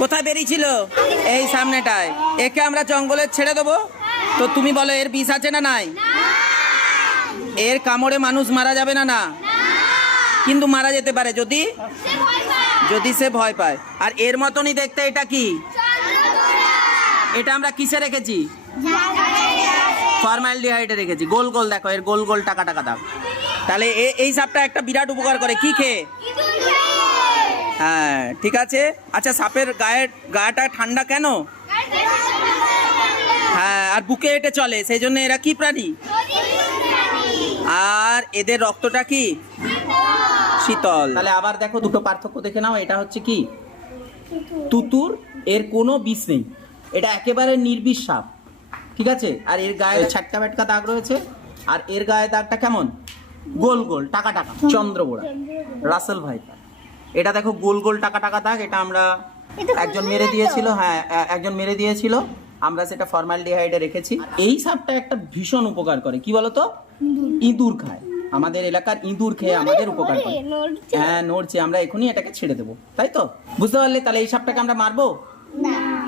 কোথায় বেরিয়েছিল? এই সামনেটায়। একে আমরা জঙ্গলে ছেড়ে দেবো। তো তুমি বলো, এর বিষ আছে না নাই? এর কামড়ে মানুষ মারা যাবে না না? কিন্তু মারা যেতে পারে, যদি? যদি সে ভয় পায়। আর এর মতনই দেখতে এটা কি? এটা আমরা কিসে রেখেছি? ফর্মালডিহাইডে রেখেছি। গোল গোল দেখো, এর গোল গোল টাকা টাকা দাও তাহলে এই সাপটা একটা বিরাট উপকার করে। কি খেয়ে? হ্যাঁ ঠিক আছে? আচ্ছা সাপের গায়ের গাটা ঠান্ডা কেন? হ্যাঁ আর বুকে হেঁটে চলে সেই জন্য এরা কি প্রাণী? আর এদের রক্তটা কি? শীতল। তাহলে আবার দেখো দুটো পার্থক্য দেখে নাও এটা হচ্ছে কি? তুতুর এর কোনো বিষ নেই। এটা একেবারে নির্বিষ সাপ ঠিক আছে? আর এর গায়ে ছাটকা ব্যাটকা দাগ রয়েছে আর এর গায়ে দাগটা কেমন? গোল গোল টাকা টাকা চন্দ্রবোড়া। রাসেল ভাই। এটা দেখো গোল গোল টাকা টাকা দাগ এটা আমরা একজন মেরে দিয়েছিল হ্যাঁ একজন মেরে দিয়েছিল আমরা সেটা ফর্মালডিহাইডে রেখেছি। এই সাপটা একটা ভীষণ উপকার করে কি বলতো? ইঁদুর। খায়। আমাদের এলাকার ইঁদুর খেয়ে আমাদের উপকার করে। হ্যাঁ নড়ছে আমরা এখনই এটাকে ছেড়ে দেবো তাই তো? বুঝতে পারলে তাহলে এই সাপটাকে আমরা মারবো?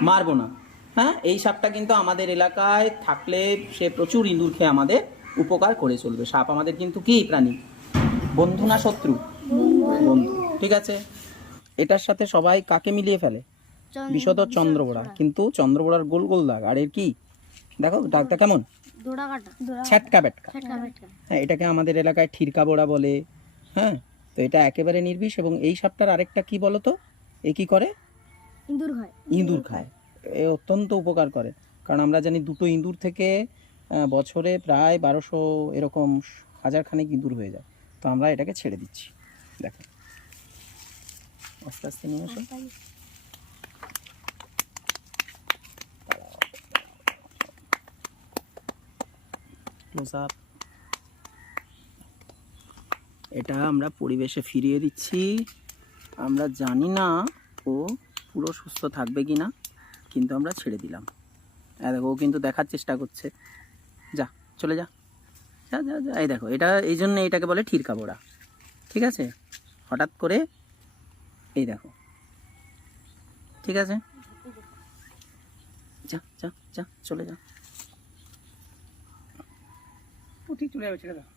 মারবো না। হ্যাঁ এই সাপটা কিন্তু আমাদের এলাকায় থাকলে সে প্রচুর ইঁদুর খেয়ে আমাদের উপকার করে চলবে। সাপ আমাদের কিন্তু কি প্রাণী? বন্ধু না শত্রু? বন্ধু। ঠিক আছে? এটার সাথে সবাই কাকে মিলিয়ে ফেলে? বিশদ চন্দ্রবোড়া কিন্তু চন্দ্রবোড়ার গোল গোল দাগ। আর এর কি? দেখো দাগটা কেমন? ছ্যাটকা ব্যাটকা ফেটকা হ্যাঁ। এটাকে আমাদের এলাকায় ঠিরকা বোড়া বলে। হ্যাঁ তো এটা একেবারে নির্বিষ এবং এই সাপটার আরেকটা কি বলতো? এ কি করে? ইঁদুর হয় ইঁদুর খায়। এ অত্যন্ত উপকার করে। কারণ আমরা জানি দুটো ইঁদুর থেকে বছরে প্রায় বারোশো এরকম হাজার খানেক ইঁদুর হয়ে যায়। তো আমরা এটাকে ছেড়ে দিচ্ছি। দেখো। আস্তে আস্তে নিয়ে আসো. এটা আমরা পরিবেশে ফিরিয়ে দিচ্ছি। আমরা জানি না ও পুরো সুস্থ থাকবে কি না কিন্তু আমরা ছেড়ে দিলাম। হ্যাঁ দেখো, ও কিন্তু দেখার চেষ্টা করছে। যা, চলে যা। যা যা যা। এই দেখো, এটা, এই জন্য এটাকে বলে ঠিরকা বোড়া। ঠিক আছে? হঠাৎ করে এই দেখো। ঠিক আছে? যা যা যা চলে যা।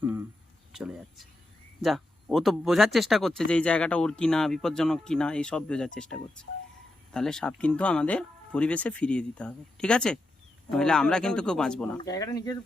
হুম চলে যাচ্ছে। যা ও তো বোঝার চেষ্টা করছে যে এই জায়গাটা ওর কিনা বিপজ্জনক কিনা এই সব বোঝার চেষ্টা করছে। তাহলে সাপ কিন্তু আমাদের পরিবেশে ফিরিয়ে দিতে হবে। ঠিক আছে? নইলে আমরা কিন্তু কেউ বাঁচবো না। জায়গাটা নিজের